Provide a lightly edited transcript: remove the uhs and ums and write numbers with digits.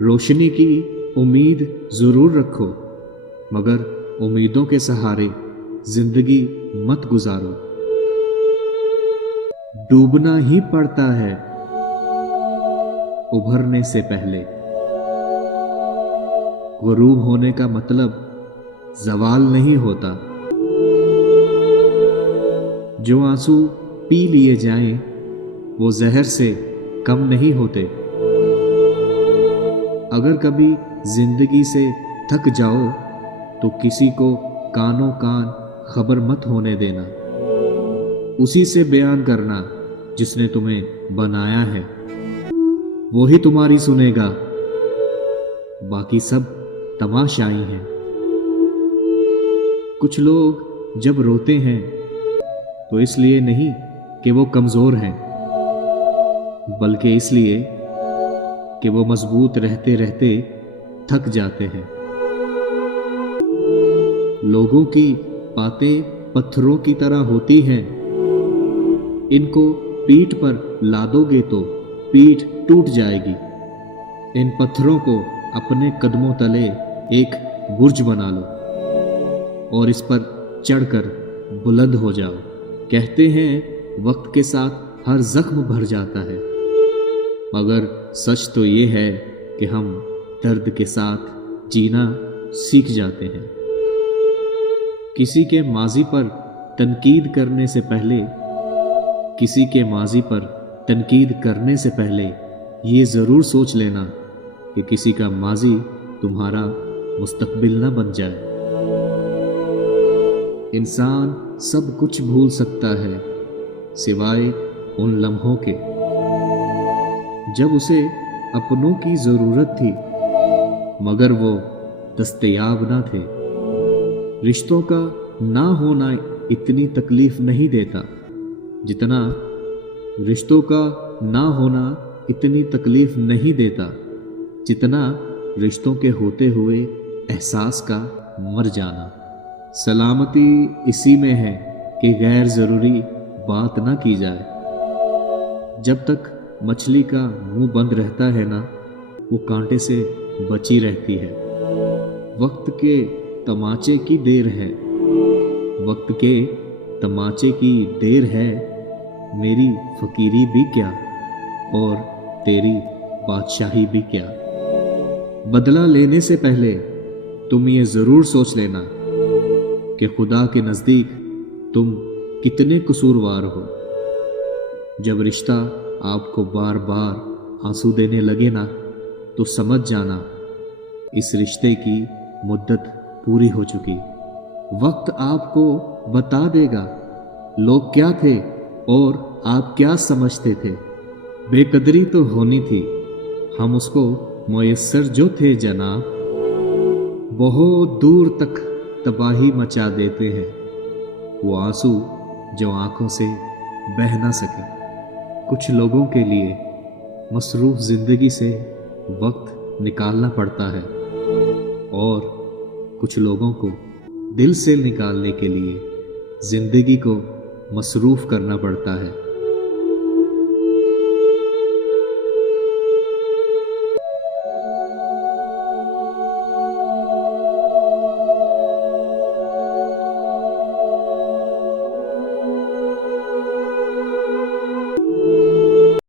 रोशनी की उम्मीद ज़रूर रखो, मगर उम्मीदों के सहारे जिंदगी मत गुजारो। डूबना ही पड़ता है उभरने से पहले। गुरूब होने का मतलब जवाल नहीं होता। जो आंसू पी लिए जाएं, वो जहर से कम नहीं होते। अगर कभी जिंदगी से थक जाओ तो किसी को कानों कान खबर मत होने देना। उसी से बयान करना जिसने तुम्हें बनाया है, वो ही तुम्हारी सुनेगा, बाकी सब तमाशाई हैं। कुछ लोग जब रोते हैं तो इसलिए नहीं कि वो कमजोर हैं, बल्कि इसलिए कि वो मजबूत रहते रहते थक जाते हैं। लोगों की बातें पत्थरों की तरह होती हैं, इनको पीठ पर लादोगे तो पीठ टूट जाएगी। इन पत्थरों को अपने कदमों तले एक बुर्ज बना लो और इस पर चढ़कर बुलंद हो जाओ। कहते हैं वक्त के साथ हर जख्म भर जाता है, मगर सच तो ये है कि हम दर्द के साथ जीना सीख जाते हैं। किसी के माजी पर तनकीद करने से पहले ये ज़रूर सोच लेना कि किसी का माजी तुम्हारा मुस्तकबिल न बन जाए। इंसान सब कुछ भूल सकता है सिवाय उन लम्हों के जब उसे अपनों की ज़रूरत थी मगर वो दस्तयाब ना थे। रिश्तों का ना होना इतनी तकलीफ नहीं देता जितना रिश्तों के होते हुए एहसास का मर जाना। सलामती इसी में है कि गैर ज़रूरी बात ना की जाए। जब तक मछली का मुंह बंद रहता है ना, वो कांटे से बची रहती है। वक्त के तमाचे की देर है, मेरी फकीरी भी क्या और तेरी बादशाही भी क्या। बदला लेने से पहले तुम ये ज़रूर सोच लेना कि खुदा के नज़दीक तुम कितने कसूरवार हो। जब रिश्ता आपको बार बार आंसू देने लगे ना, तो समझ जाना इस रिश्ते की मुद्दत पूरी हो चुकी। वक्त आपको बता देगा लोग क्या थे और आप क्या समझते थे। बेकदरी तो होनी थी, हम उसको मुयस्सर जो थे जनाब। बहुत दूर तक तबाही मचा देते हैं वो आंसू जो आंखों से बह ना सके। कुछ लोगों के लिए मसरूफ ज़िंदगी से वक्त निकालना पड़ता है और कुछ लोगों को दिल से निकालने के लिए ज़िंदगी को मसरूफ़ करना पड़ता है।